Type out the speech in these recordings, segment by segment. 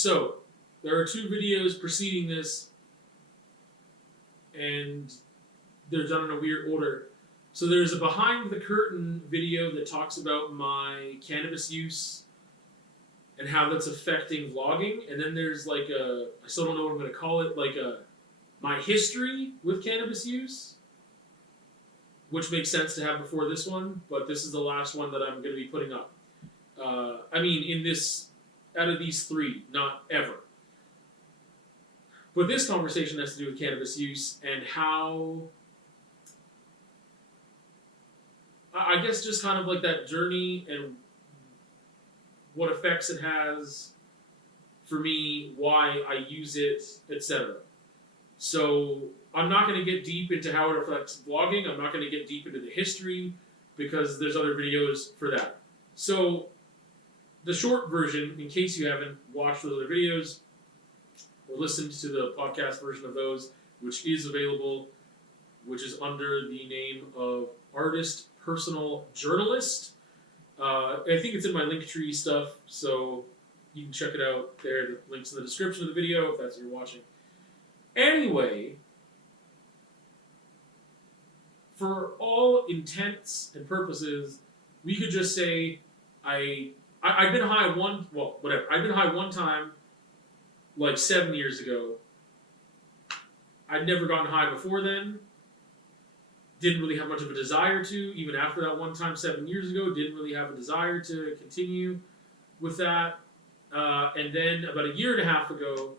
So, there are two videos preceding this, and they're done in a weird order. So there's a behind the curtain video that talks about my cannabis use and how that's affecting vlogging, and then there's like I still don't know what I'm going to call it, like my history with cannabis use, which makes sense to have before this one, but this is the last one that I'm going to be putting up. I mean, out of these three, not ever. But this conversation has to do with cannabis use and how, I guess, just kind of like that journey and what effects it has for me, why I use it, etc. So I'm not going to get deep into how it affects vlogging. I'm not going to get deep into the history because there's other videos for that. So the short version, in case you haven't watched those other videos or listened to the podcast version of those, which is available, which is under the name of Artist Personal Journalist. I think it's in my Linktree stuff, so you can check it out there. The link's in the description of the video if that's what you're watching. Anyway, for all intents and purposes, we could just say I've been high I've been high one time, like 7 years ago. I'd never gotten high before then. Didn't really have much of a desire to, even after that one time 7 years ago. Didn't really have a desire to continue with that. And then about a year and a half ago,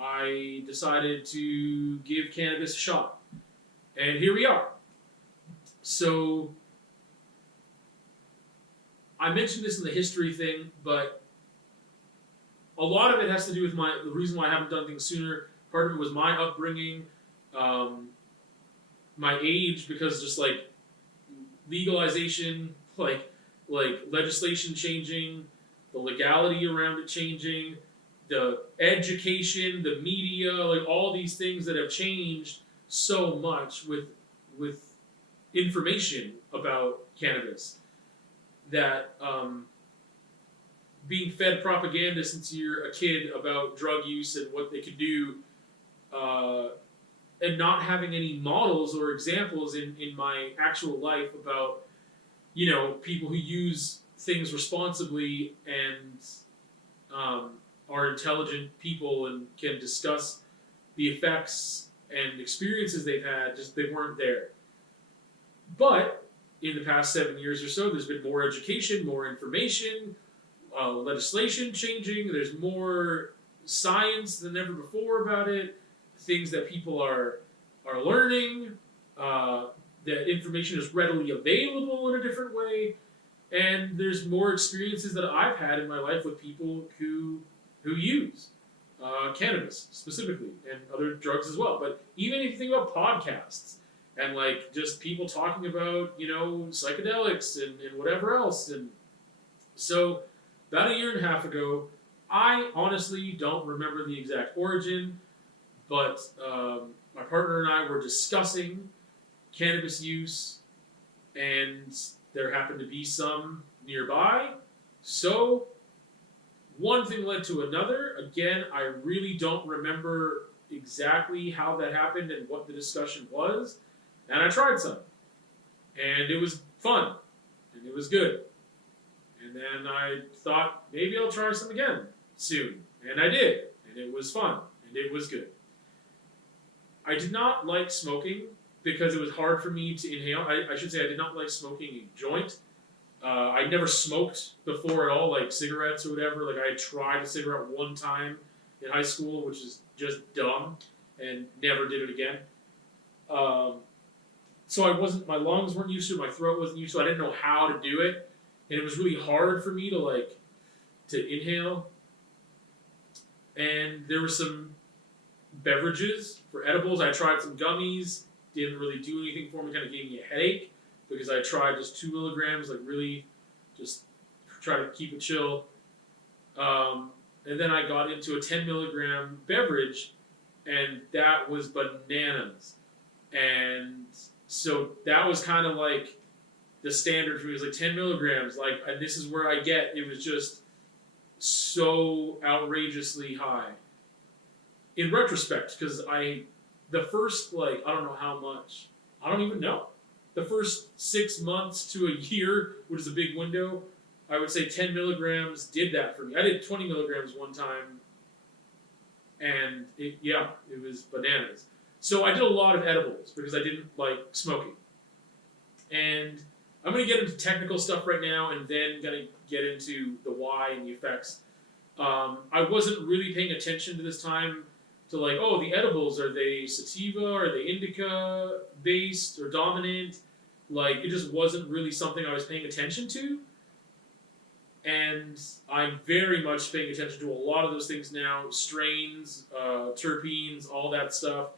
I decided to give cannabis a shot. And here we are. So, I mentioned this in the history thing, but a lot of it has to do with the reason why I haven't done things sooner. Part of it was my upbringing, my age, because just like legalization, like legislation changing, the legality around it changing, the education, the media, like all these things that have changed so much with information about cannabis, that being fed propaganda since you're a kid about drug use and what they could do, and not having any models or examples in my actual life about, people who use things responsibly and are intelligent people and can discuss the effects and experiences they've had, just they weren't there. But in the past 7 years or so, there's been more education, more information, legislation changing, there's more science than ever before about it, things that people are learning, that information is readily available in a different way, and there's more experiences that I've had in my life with people who use cannabis specifically, and other drugs as well. But even if you think about podcasts, and like just people talking about, psychedelics and whatever else. And so about a year and a half ago, I honestly don't remember the exact origin, but my partner and I were discussing cannabis use, and there happened to be some nearby. So one thing led to another. Again, I really don't remember exactly how that happened and what the discussion was. And I tried some. And it was fun. And it was good. And then I thought, maybe I'll try some again soon. And I did. And it was fun. And it was good. I did not like smoking because it was hard for me to inhale. I should say I did not like smoking a joint. I never smoked before at all, like cigarettes or whatever. Like I tried a cigarette one time in high school, which is just dumb, and never did it again. So my lungs weren't used to it, my throat wasn't used to it, I didn't know how to do it, and it was really hard for me to inhale. And there were some beverages for edibles. I tried some gummies, didn't really do anything for me, kind of gave me a headache, because I tried just 2 milligrams, like really just try to keep it chill. And then I got into a 10 milligram beverage, and that was bananas. And so that was kind of like the standard for me. It was like 10 milligrams, and this is where I get, it was just so outrageously high. In retrospect, because the first, like, I don't know how much, I don't even know. The first 6 months to a year, which is a big window, I would say 10 milligrams did that for me. I did 20 milligrams one time, and it was bananas. So I did a lot of edibles because I didn't like smoking. And I'm going to get into technical stuff right now, and then going to get into the why and the effects. I wasn't really paying attention to this time to like, oh, the edibles, are they sativa, are they indica based or dominant? Like, it just wasn't really something I was paying attention to. And I'm very much paying attention to a lot of those things now, strains, terpenes, all that stuff.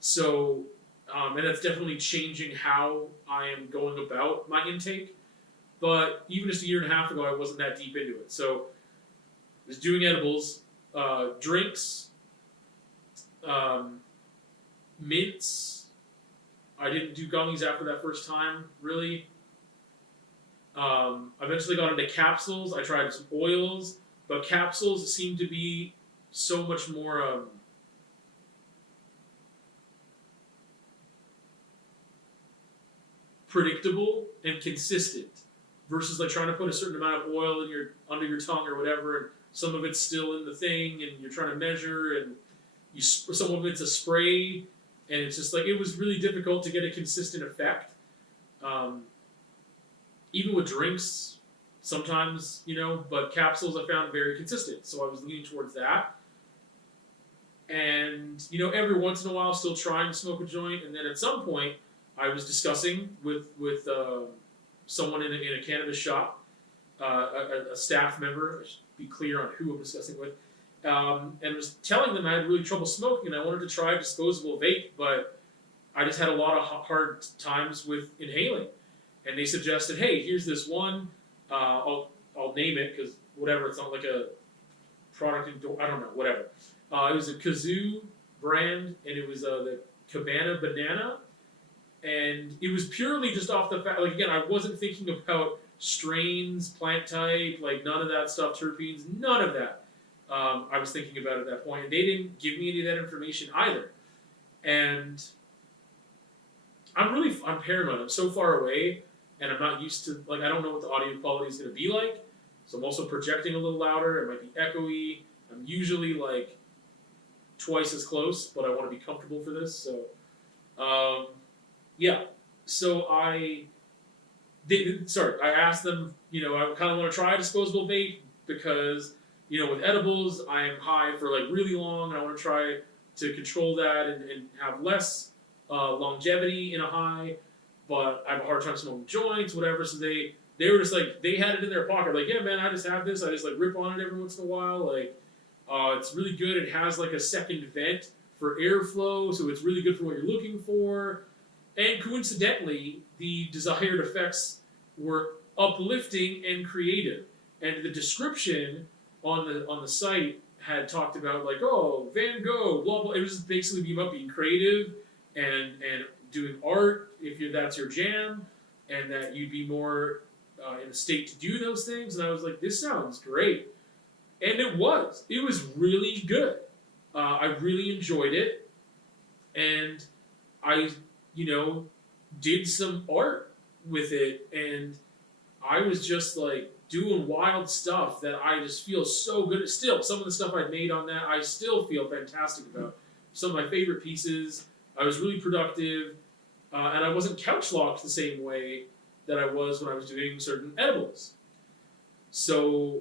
So, and that's definitely changing how I am going about my intake. But even just a year and a half ago, I wasn't that deep into it. So, I was doing edibles, drinks, mints. I didn't do gummies after that first time, really. I eventually got into capsules. I tried some oils, but capsules seem to be so much more predictable and consistent versus like trying to put a certain amount of oil in your under your tongue or whatever, and some of it's still in the thing, and you're trying to measure, and some of it's a spray, and it's just like it was really difficult to get a consistent effect. Even with drinks, sometimes, but capsules I found very consistent. So I was leaning towards that. And, every once in a while still trying to smoke a joint. And then at some point, I was discussing with someone in a cannabis shop, a staff member, I should be clear on who I'm discussing with, and was telling them I had really trouble smoking and I wanted to try a disposable vape, but I just had a lot of hard times with inhaling. And they suggested, hey, here's this one. I'll name it because whatever. It's not like a product. I don't know. Whatever. It was a Kazoo brand, and it was the Cabana Banana, and it was purely just off the fact. Like again, I wasn't thinking about strains, plant type, like none of that stuff, terpenes, none of that. I was thinking about at that point, and they didn't give me any of that information either. And I'm paranoid. I'm so far away. And I'm not used to, like, I don't know what the audio quality is going to be like. So I'm also projecting a little louder. It might be echoey. I'm usually, like, twice as close, but I want to be comfortable for this. So, yeah. So I asked them, I kind of want to try a disposable vape because, with edibles, I am high for, like, really long. And I want to try to control that and have less longevity in a high. But I have a hard time smoking joints, whatever. So they were just like, they had it in their pocket. Like, yeah, man, I just have this. I just like rip on it every once in a while. Like, it's really good. It has like a second vent for airflow. So it's really good for what you're looking for. And coincidentally, the desired effects were uplifting and creative. And the description on the site had talked about like, oh, Van Gogh, blah, blah. It was just basically about being creative and doing art, if that's your jam, and that you'd be more in a state to do those things. And I was like, this sounds great. And it was. It was really good. I really enjoyed it. And I, did some art with it. And I was just like doing wild stuff that I just feel so good at. Still, some of the stuff I made on that, I still feel fantastic about. Some of my favorite pieces. I was really productive. And I wasn't couch locked the same way that I was when I was doing certain edibles. So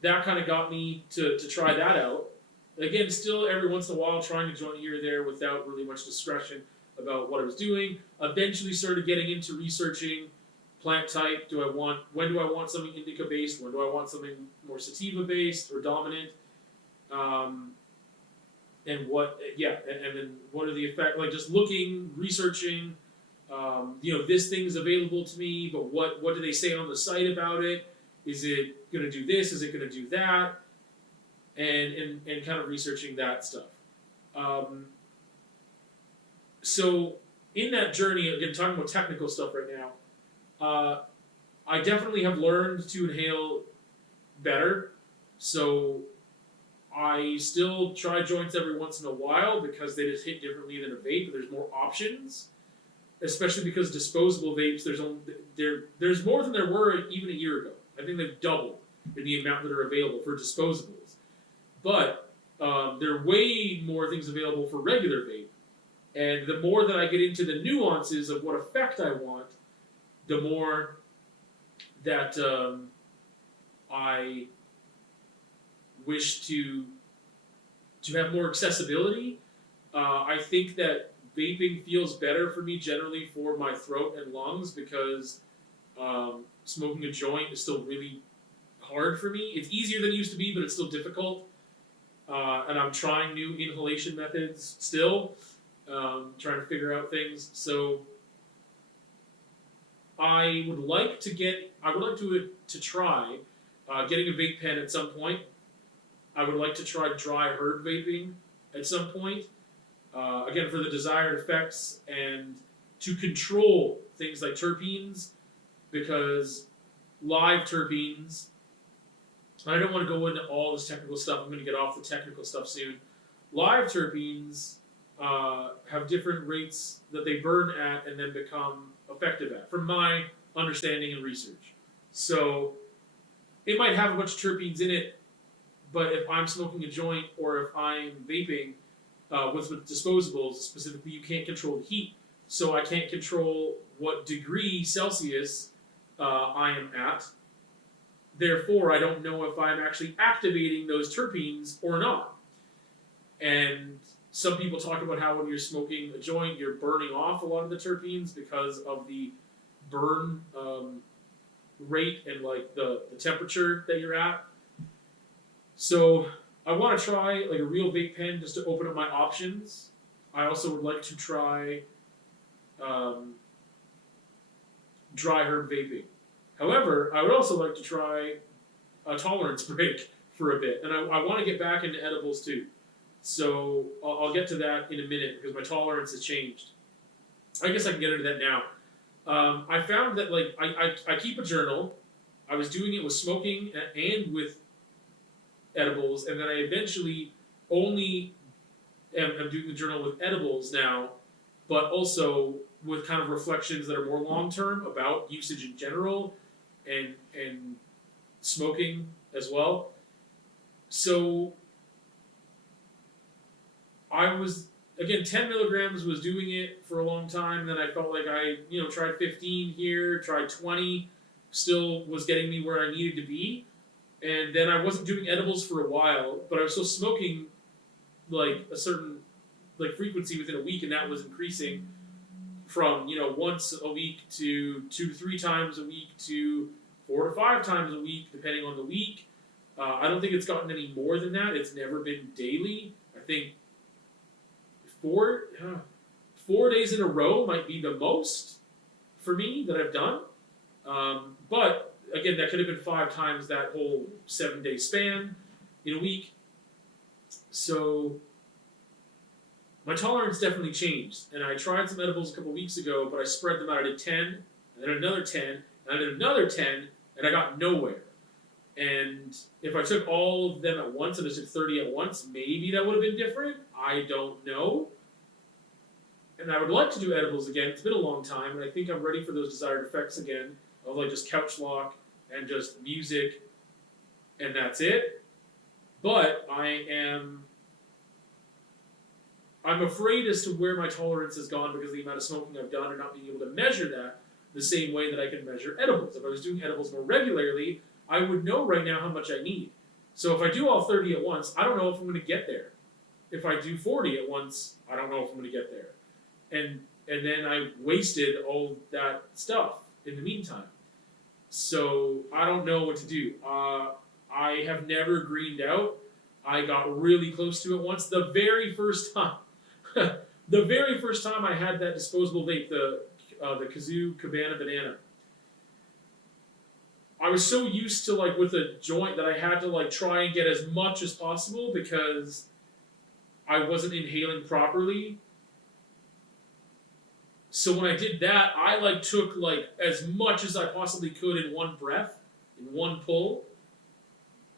that kind of got me to try that out. Again, still every once in a while trying to join here or there without really much discretion about what I was doing. Eventually started getting into researching plant type. When do I want something indica based? When do I want something more sativa based or dominant? And then what are the effects? Like just looking, researching. This thing's available to me, but what do they say on the site about it? Is it going to do this? Is it going to do that? And kind of researching that stuff. So in that journey, again, talking about technical stuff right now, I definitely have learned to inhale better. So I still try joints every once in a while because they just hit differently than a vape. But there's more options, especially because disposable vapes. There's more than there were even a year ago. I think they've doubled in the amount that are available for disposables. But there are way more things available for regular vape. And the more that I get into the nuances of what effect I want, the more that I wish to have more accessibility. I think that vaping feels better for me generally for my throat and lungs because smoking a joint is still really hard for me. It's easier than it used to be, but it's still difficult. And I'm trying new inhalation methods still, trying to figure out things. So I would like to try getting a vape pen at some point. I would like to try dry herb vaping at some point. Again, for the desired effects and to control things like terpenes, because live terpenes, and I don't want to go into all this technical stuff. I'm going to get off the technical stuff soon. Live terpenes have different rates that they burn at and then become effective at, from my understanding and research. So it might have a bunch of terpenes in it, but if I'm smoking a joint or if I'm vaping with disposables, specifically, you can't control the heat. So I can't control what degree Celsius I am at. Therefore, I don't know if I'm actually activating those terpenes or not. And some people talk about how when you're smoking a joint, you're burning off a lot of the terpenes because of the burn rate and like the temperature that you're at. So I want to try like a real vape pen just to open up my options. I also would like to try dry herb vaping. However, I would also like to try a tolerance break for a bit, and I want to get back into edibles too. So I'll get to that in a minute because my tolerance has changed. I guess I can get into that now. I found that like I keep a journal. I was doing it with smoking and with edibles, and then I eventually only am doing the journal with edibles now, but also with kind of reflections that are more long term about usage in general and smoking as well. So I was, again, 10 milligrams was doing it for a long time. Then I felt like I, tried 15 here, tried 20, still was getting me where I needed to be. And then I wasn't doing edibles for a while, but I was still smoking like a certain like frequency within a week, and that was increasing from once a week to 2 to 3 times a week to 4 to 5 times a week, depending on the week. I don't think it's gotten any more than that. It's never been daily. I think 4 days in a row might be the most for me that I've done. But again, that could have been 5 times that whole 7-day span in a week. So my tolerance definitely changed. And I tried some edibles a couple weeks ago, but I spread them out. I did 10, and then another 10, and I did another 10, and I got nowhere. And if I took all of them at once and I took 30 at once, maybe that would have been different. I don't know. And I would like to do edibles again. It's been a long time, and I think I'm ready for those desired effects again of like just couch lock and just music, and that's it. But I'm afraid as to where my tolerance has gone because of the amount of smoking I've done and not being able to measure that the same way that I can measure edibles. If I was doing edibles more regularly, I would know right now how much I need. So if I do all 30 at once, I don't know if I'm going to get there. If I do 40 at once, I don't know if I'm going to get there. And then I wasted all that stuff in the meantime. So I don't know what to do. I have never greened out. I got really close to it once. The very first time. The very first time I had that disposable vape, the Kazoo Cabana Banana. I was so used to like with a joint that I had to like try and get as much as possible because I wasn't inhaling properly. So when I did that, I like took like as much as I possibly could in one breath, in one pull.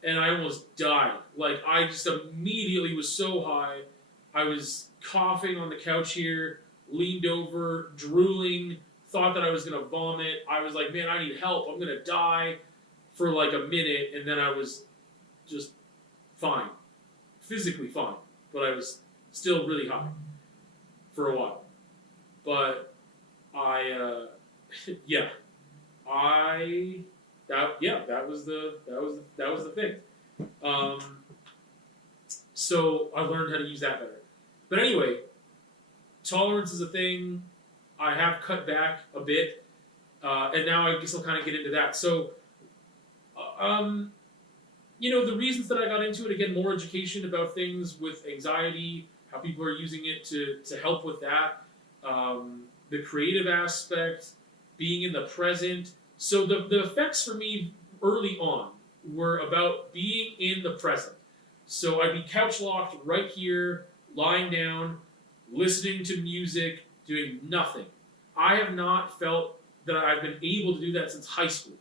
and I almost died. Like, I just immediately was so high. I was coughing on the couch here, leaned over, drooling, thought that I was going to vomit. I was like, man, I need help. I'm going to die for like a minute, and then I was just fine. Physically fine. But I was still really high for a while. But yeah, that was the thing. So I learned how to use that better. But anyway, tolerance is a thing. I have cut back a bit, and now I guess I'll kind of get into that. So, the reasons that I got into it, again, more education about things with anxiety, how people are using it to help with that, the creative aspect, being in the present. So the effects for me early on were about being in the present. So I'd be couch locked right here, lying down, listening to music, doing nothing. I have not felt that I've been able to do that since high school,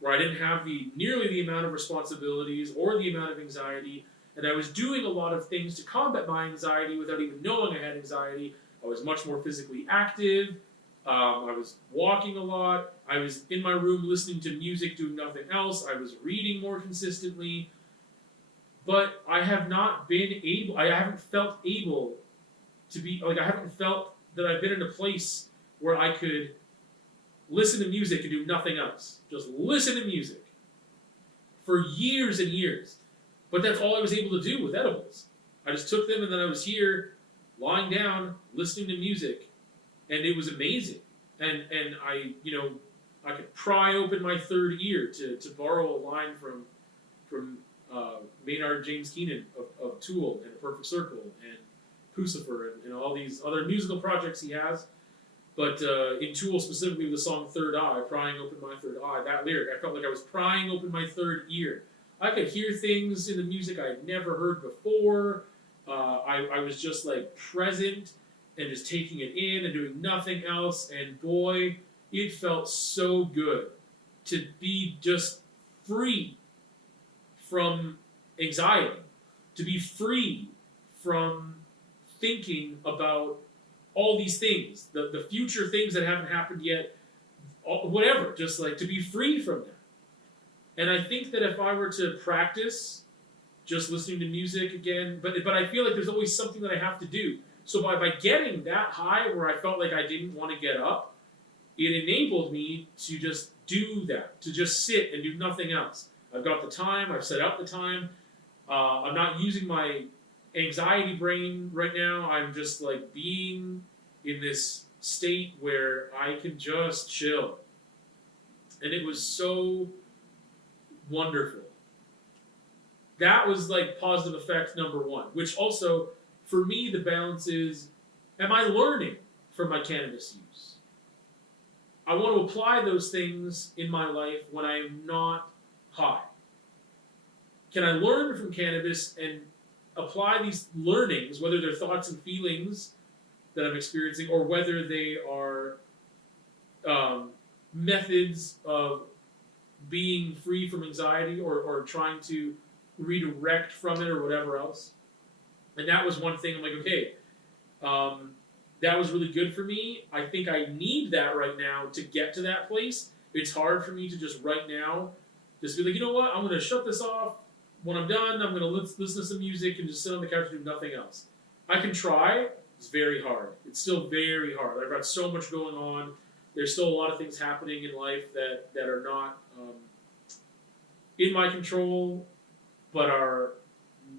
where I didn't have nearly the amount of responsibilities or the amount of anxiety, and I was doing a lot of things to combat my anxiety without even knowing I had anxiety. I was much more physically active. I was walking a lot. I was in my room listening to music, doing nothing else. I was reading more consistently. But I haven't felt able to be, like, I haven't felt that I've been in a place where I could listen to music and do nothing else. Just listen to music for years and years. But that's all I was able to do with edibles. I just took them, and then I was here, lying down, listening to music, and it was amazing. And I could pry open my third ear, to borrow a line from Maynard James Keenan of Tool and A Perfect Circle and Pucifer and all these other musical projects he has. But in Tool specifically, the song Third Eye, prying open my third eye, that lyric, I felt like I was prying open my third ear. I could hear things in the music I had never heard before. I was just like present and just taking it in and doing nothing else. And boy, it felt so good to be just free from anxiety, to be free from thinking about all these things, the future things that haven't happened yet, whatever, just like to be free from that. And I think that if I were to practice just listening to music again, but I feel like there's always something that I have to do. So by getting that high where I felt like I didn't want to get up, it enabled me to just do that, to just sit and do nothing else. I've got the time, I've set out the time, I'm not using my anxiety brain right now. I'm just like being in this state where I can just chill. And it was so wonderful. That was like positive effect number one, which also, for me, the balance is, am I learning from my cannabis use? I want to apply those things in my life when I am not high. Can I learn from cannabis and apply these learnings, whether they're thoughts and feelings that I'm experiencing, or whether they are methods of being free from anxiety or trying to redirect from it or whatever else? And that was one thing. I'm like, okay, that was really good for me. I think I need that right now to get to that place. It's hard for me to just right now just be like, you know what, I'm going to shut this off. When I'm done, I'm going to listen to some music and just sit on the couch and do nothing else. I can try. It's very hard. It's still very hard. I've got so much going on. There's still a lot of things happening in life that are not in my control, but are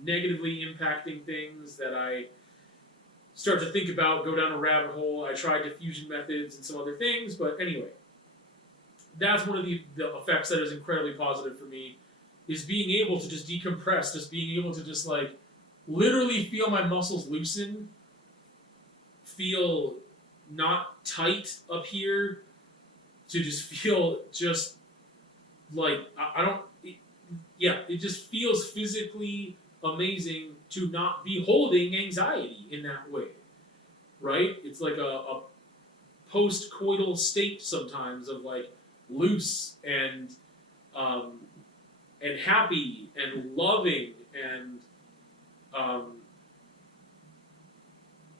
negatively impacting things that I start to think about, go down a rabbit hole. I tried diffusion methods and some other things, but anyway, that's one of the effects that is incredibly positive for me, is being able to just decompress, just being able to just like literally feel my muscles loosen, feel not tight up here, to just feel just like, it just feels physically amazing to not be holding anxiety in that way, right? It's like a post-coital state sometimes of like loose and and happy and loving and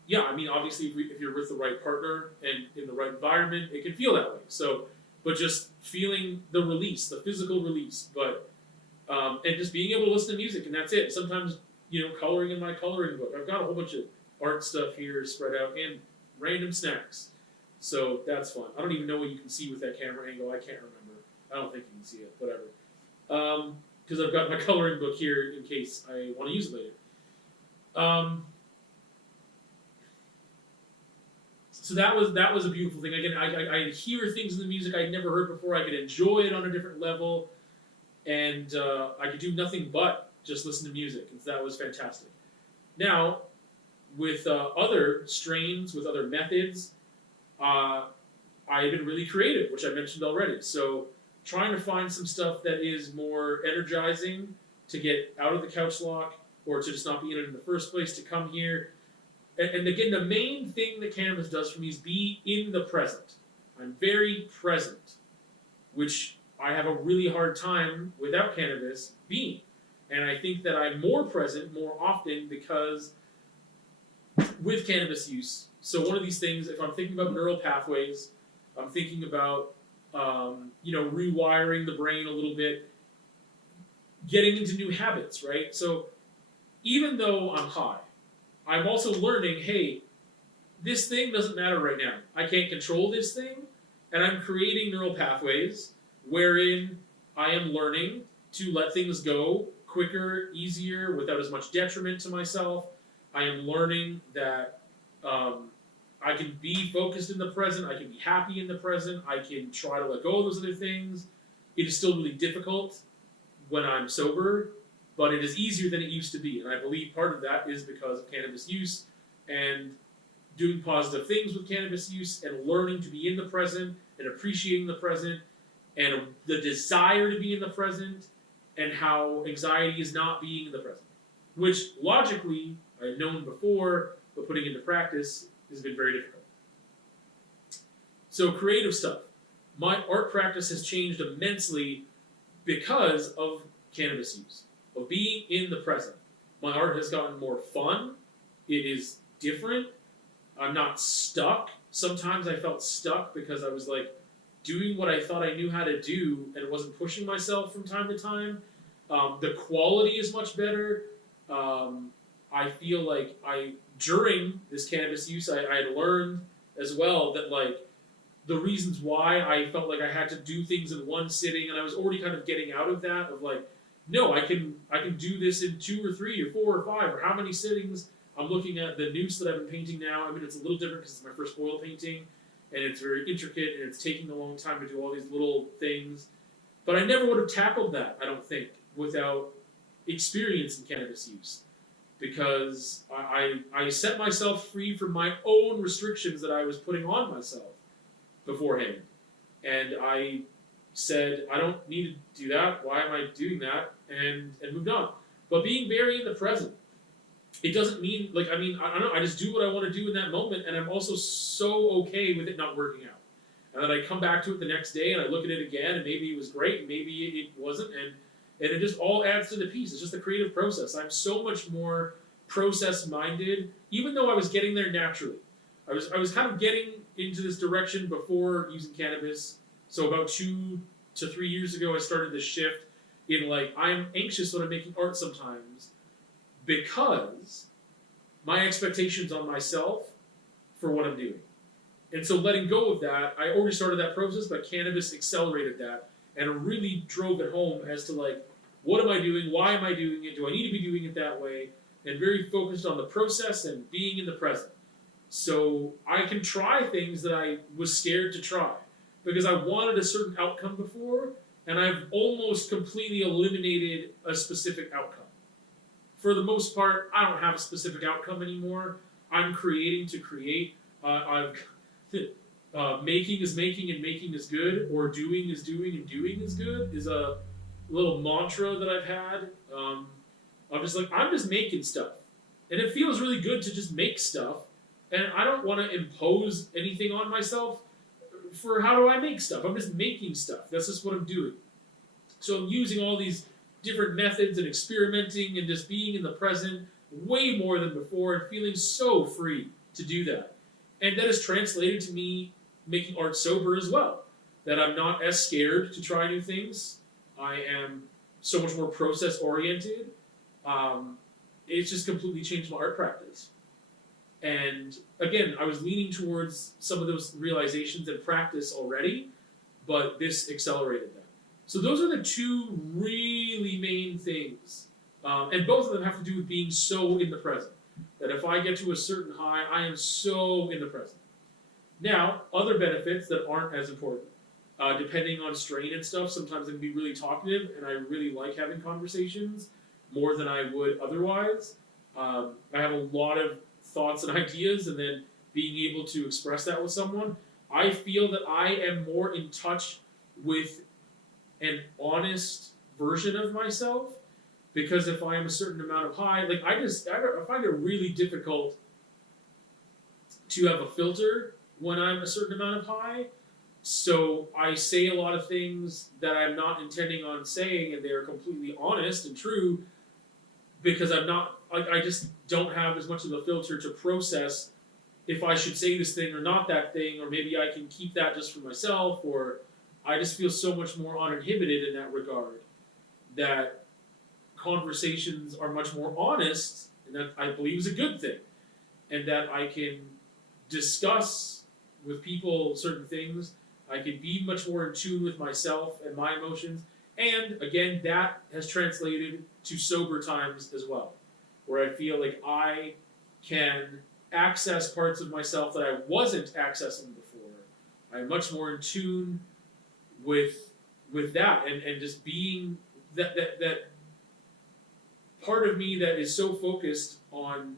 yeah, I mean, obviously, if you're with the right partner and in the right environment, it can feel that way. So, but just feeling the release, the physical release, but and just being able to listen to music, and that's it. Sometimes, coloring in my coloring book. I've got a whole bunch of art stuff here spread out and random snacks. So that's fun. I don't even know what you can see with that camera angle. I can't remember. I don't think you can see it. Whatever. Because I've got my coloring book here in case I want to use it later. So that was a beautiful thing. Again, I hear things in the music I'd never heard before. I could enjoy it on a different level, and I could do nothing but just listen to music. And that was fantastic. Now, with other strains, with other methods, I've been really creative, which I mentioned already. So trying to find some stuff that is more energizing to get out of the couch lock or to just not be in it in the first place, to come here. And again, the main thing that cannabis does for me is be in the present. I'm very present, which I have a really hard time without cannabis being. And I think that I'm more present more often because with cannabis use. So one of these things, if I'm thinking about neural pathways, I'm thinking about rewiring the brain a little bit, getting into new habits, right? So even though I'm high, I'm also learning, hey, this thing doesn't matter right now. I can't control this thing, and I'm creating neural pathways wherein I am learning to let things go quicker, easier, without as much detriment to myself. I am learning that I can be focused in the present, I can be happy in the present, I can try to let go of those other things. It is still really difficult when I'm sober, but it is easier than it used to be. And I believe part of that is because of cannabis use and doing positive things with cannabis use and learning to be in the present and appreciating the present and the desire to be in the present and how anxiety is not being in the present, which logically I've known before, but putting into practice has been very difficult. So creative stuff. My art practice has changed immensely because of cannabis use, of being in the present. My art has gotten more fun. It is different. I'm not stuck. Sometimes I felt stuck because I was like doing what I thought I knew how to do and wasn't pushing myself from time to time. The quality is much better. I feel like during this cannabis use, I had learned as well that like the reasons why I felt like I had to do things in one sitting, and I was already kind of getting out of that of like, no, I can do this in 2 or 3 or 4 or 5 or how many sittings. I'm looking at the noose that I've been painting now. I mean, it's a little different because it's my first oil painting, and it's very intricate, and it's taking a long time to do all these little things. But I never would have tackled that, I don't think, without experience in cannabis use. Because I set myself free from my own restrictions that I was putting on myself beforehand. And I said, I don't need to do that. Why am I doing that? And moved on. But being very in the present, it doesn't mean, like, I don't know, I just do what I want to do in that moment, and I'm also so okay with it not working out. And then I come back to it the next day, and I look at it again, and maybe it was great, and maybe it wasn't, and it just all adds to the piece. It's just a creative process. I'm so much more process-minded, even though I was getting there naturally. I was kind of getting into this direction before using cannabis. So about 2 to 3 years ago, I started this shift in like, I'm anxious when I'm making art sometimes because my expectations on myself for what I'm doing. And so letting go of that, I already started that process, but cannabis accelerated that and really drove it home as to like, what am I doing? Why am I doing it? Do I need to be doing it that way? And very focused on the process and being in the present. So I can try things that I was scared to try because I wanted a certain outcome before, and I've almost completely eliminated a specific outcome. For the most part, I don't have a specific outcome anymore. I'm creating to create. Making is making and making is good, or doing is doing and doing is good is a little mantra that I've had. I'm just making stuff. And it feels really good to just make stuff. And I don't want to impose anything on myself for how do I make stuff. I'm just making stuff. That's just what I'm doing. So I'm using all these different methods and experimenting and just being in the present way more than before and feeling so free to do that. And that has translated to me making art sober as well. That I'm not as scared to try new things. I am so much more process oriented. It's just completely changed my art practice. And again, I was leaning towards some of those realizations and practice already, but this accelerated that. So those are the two really main things. And both of them have to do with being so in the present. That if I get to a certain high, I am so in the present. Now, other benefits that aren't as important. Depending on strain and stuff, sometimes I can be really talkative, and I really like having conversations more than I would otherwise. I have a lot of thoughts and ideas, and then being able to express that with someone. I feel that I am more in touch with an honest version of myself, because if I am a certain amount of high, like I find it really difficult to have a filter when I'm a certain amount of high. So I say a lot of things that I'm not intending on saying, and they're completely honest and true, because I just don't have as much of a filter to process if I should say this thing or not that thing, or maybe I can keep that just for myself, or I just feel so much more uninhibited in that regard that conversations are much more honest, and that I believe is a good thing, and that I can discuss with people certain things. I can be much more in tune with myself and my emotions. And again, that has translated to sober times as well, where I feel like I can access parts of myself that I wasn't accessing before. I'm much more in tune with that, and just being that part of me that is so focused on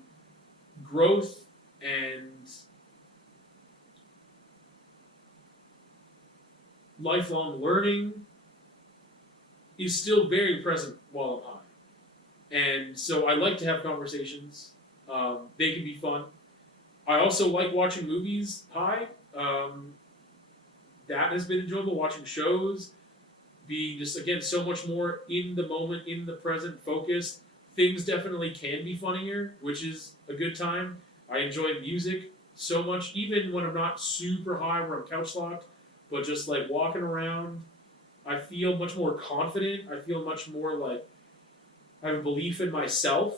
growth and lifelong learning is still very present while I'm high. And so I like to have conversations. They can be fun. I also like watching movies high. That has been enjoyable. Watching shows, being just, again, so much more in the moment, in the present, focused. Things definitely can be funnier, which is a good time. I enjoy music so much, even when I'm not super high where I'm couch locked. But just like walking around, I feel much more confident. I feel much more like I have a belief in myself.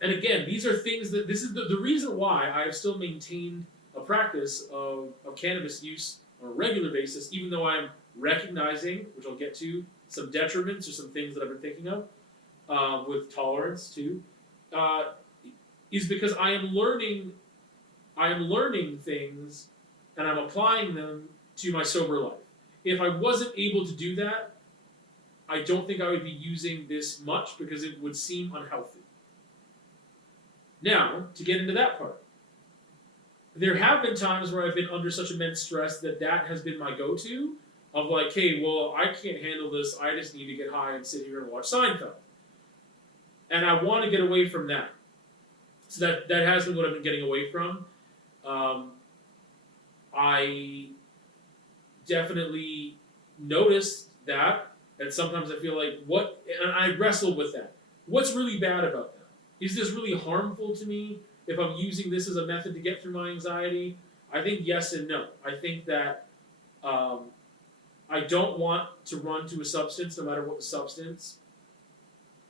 And again, these are things that, this is the reason why I have still maintained a practice of cannabis use on a regular basis, even though I'm recognizing, which I'll get to, some detriments or some things that I've been thinking of, with tolerance too, is because I am learning things and I'm applying them to my sober life. If I wasn't able to do that, I don't think I would be using this much, because it would seem unhealthy. Now, to get into that part, there have been times where I've been under such immense stress that has been my go-to, of like, hey, well, I can't handle this, I just need to get high and sit here and watch Seinfeld. And I want to get away from that. So that has been what I've been getting away from. I definitely noticed that, and sometimes I feel like, and I wrestle with that. What's really bad about that? Is this really harmful to me if I'm using this as a method to get through my anxiety? I think yes and no. I think that I don't want to run to a substance, no matter what the substance.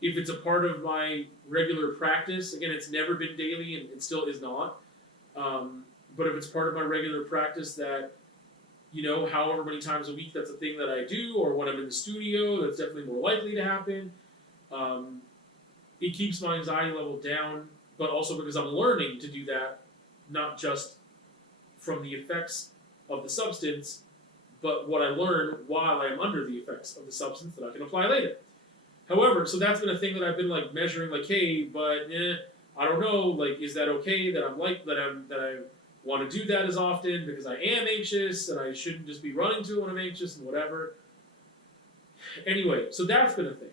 If it's a part of my regular practice, again, it's never been daily, and it still is not. But if it's part of my regular practice that, however many times a week that's a thing that I do, or when I'm in the studio, that's definitely more likely to happen. It keeps my anxiety level down, but also because I'm learning to do that, not just from the effects of the substance, but what I learn while I'm under the effects of the substance that I can apply later. However, so that's been a thing that I've been like measuring, like, hey, but I don't know, like, is that okay that I want to do that as often because I am anxious and I shouldn't just be running to it when I'm anxious and whatever. Anyway, so that's been a thing.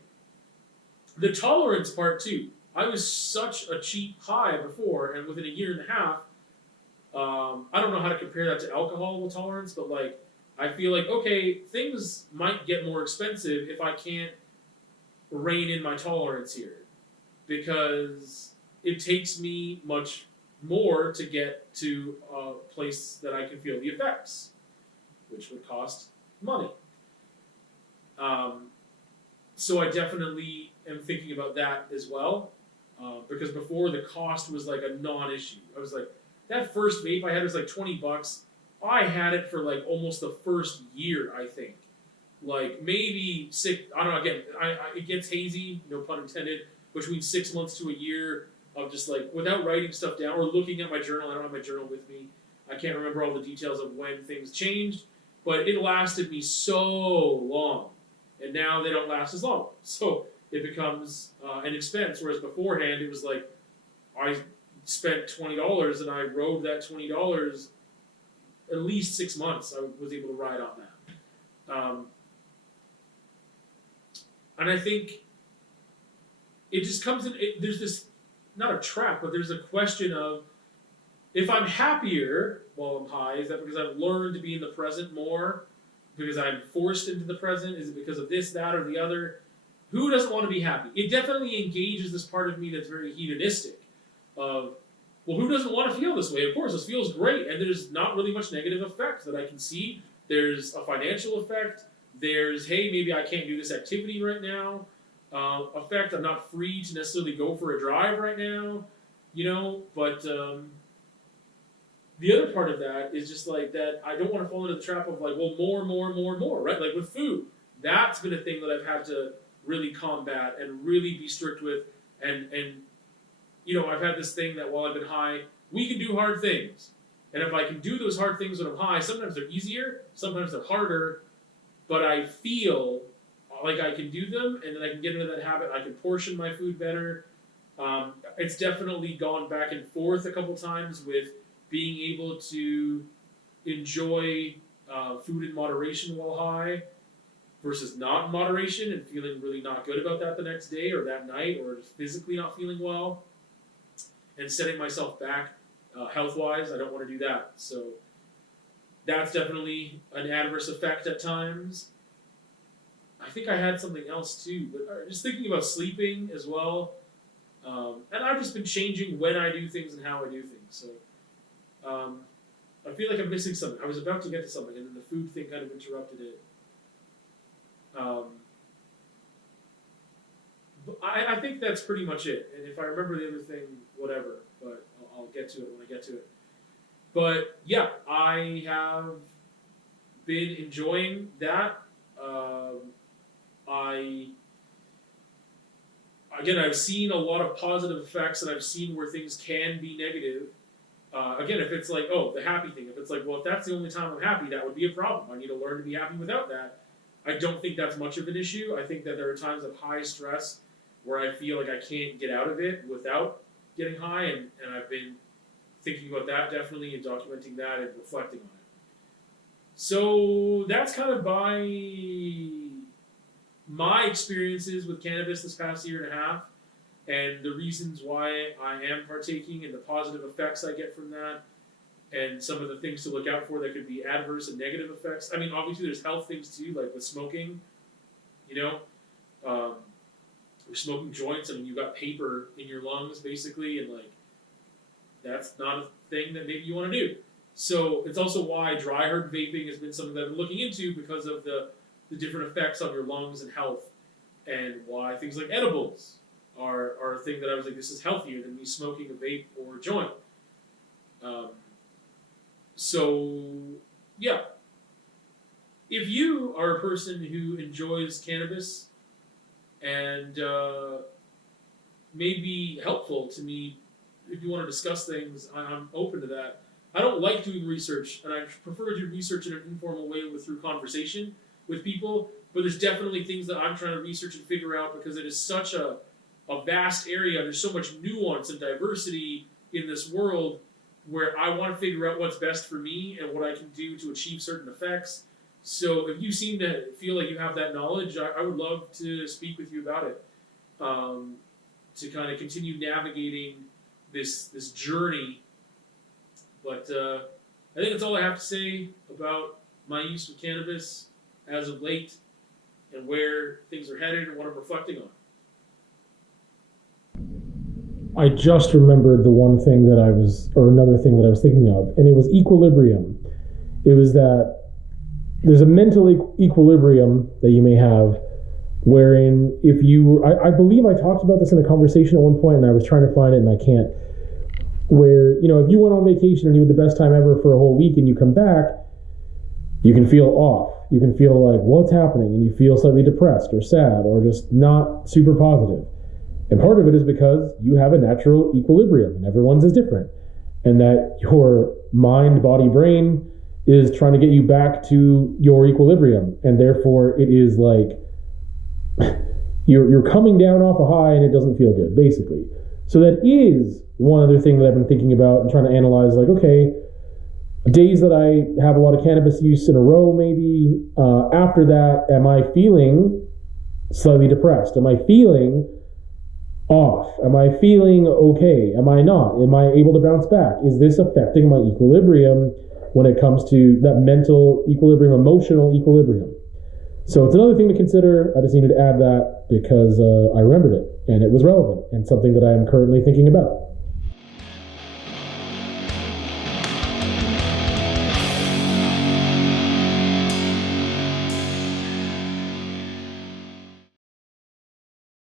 The tolerance part too. I was such a cheap high before, and within a year and a half, I don't know how to compare that to alcohol tolerance, but like, I feel like, okay, things might get more expensive if I can't rein in my tolerance here, because it takes me much more to get to a place that I can feel the effects, which would cost money. So I definitely am thinking about that as well, because before the cost was like a non-issue. I was like, that first vape I had was like $20. I had it for like almost the first year, I think. Like maybe six. I don't know. Again, it gets hazy, no pun intended, between 6 months to a year of just like without writing stuff down or looking at my journal. I don't have my journal with me. I can't remember all the details of when things changed, but it lasted me so long, and now they don't last as long. So it becomes an expense. Whereas beforehand, it was like I spent $20 and I rode that $20 at least 6 months. I was able to ride on that. And I think it just comes in, there's this, not a trap, but there's a question of, if I'm happier while I'm high, is that because I've learned to be in the present more? Because I'm forced into the present? Is it because of this, that, or the other? Who doesn't want to be happy? It definitely engages this part of me that's very hedonistic of, well, who doesn't want to feel this way? Of course, this feels great, and there's not really much negative effect that I can see. There's a financial effect. There's, hey, maybe I can't do this activity right now. Effect, I'm not free to necessarily go for a drive right now, but the other part of that is just like that I don't want to fall into the trap of like, well, more, right? Like with food, that's been a thing that I've had to really combat and really be strict with, and I've had this thing that while I've been high, we can do hard things, and if I can do those hard things when I'm high, sometimes they're easier, sometimes they're harder, but I feel like I can do them, and then I can get into that habit. I can portion my food better. It's definitely gone back and forth a couple times with being able to enjoy food in moderation while high versus not in moderation and feeling really not good about that the next day or that night or just physically not feeling well and setting myself back health-wise. I don't want to do that. So that's definitely an adverse effect at times. I think I had something else too, but just thinking about sleeping as well. And I've just been changing when I do things and how I do things. So I feel like I'm missing something. I was about to get to something, and then the food thing kind of interrupted it. But I think that's pretty much it. And if I remember the other thing, whatever. But I'll get to it when I get to it. But yeah, I have been enjoying that. I've seen a lot of positive effects, and I've seen where things can be negative. Again, if it's like, oh, the happy thing, if it's like, well, if that's the only time I'm happy, that would be a problem. I need to learn to be happy without that. I don't think that's much of an issue. I think that there are times of high stress where I feel like I can't get out of it without getting high, and I've been thinking about that definitely and documenting that and reflecting on it. So that's kind of my experiences with cannabis this past year and a half, and the reasons why I am partaking and the positive effects I get from that, and some of the things to look out for that could be adverse and negative effects. I mean, obviously there's health things too, like with smoking, we're smoking joints. I mean, you've got paper in your lungs basically, and like that's not a thing that maybe you want to do. So it's also why dry herb vaping has been something that I'm looking into, because of the different effects on your lungs and health, and why things like edibles are a thing that I was like, this is healthier than me smoking a vape or a joint. So, yeah. If you are a person who enjoys cannabis and may be helpful to me, if you want to discuss things, I'm open to that. I don't like doing research, and I prefer to do research in an informal way through conversation with people, but there's definitely things that I'm trying to research and figure out, because it is such a vast area. There's so much nuance and diversity in this world where I want to figure out what's best for me and what I can do to achieve certain effects. So if you seem to feel like you have that knowledge, I would love to speak with you about it, to kind of continue navigating this journey. But I think that's all I have to say about my use of cannabis as of late, and where things are headed and what I'm reflecting on. I just remembered the one thing that another thing that I was thinking of, and it was equilibrium. It was that there's a mental equilibrium that you may have, wherein if you, I believe I talked about this in a conversation at one point, and I was trying to find it and I can't, where, if you went on vacation and you had the best time ever for a whole week and you come back, you can feel off. You can feel like, what's happening? And you feel slightly depressed or sad or just not super positive. And part of it is because you have a natural equilibrium and everyone's is different. And that your mind, body, brain is trying to get you back to your equilibrium. And therefore it is like you're coming down off a high and it doesn't feel good, basically. So that is one other thing that I've been thinking about and trying to analyze, like, okay, days that I have a lot of cannabis use in a row, maybe, after that, am I feeling slightly depressed? Am I feeling off? Am I feeling okay? Am I not? Am I able to bounce back? Is this affecting my equilibrium when it comes to that mental equilibrium, emotional equilibrium? So it's another thing to consider. I just needed to add that because I remembered it and it was relevant and something that I am currently thinking about.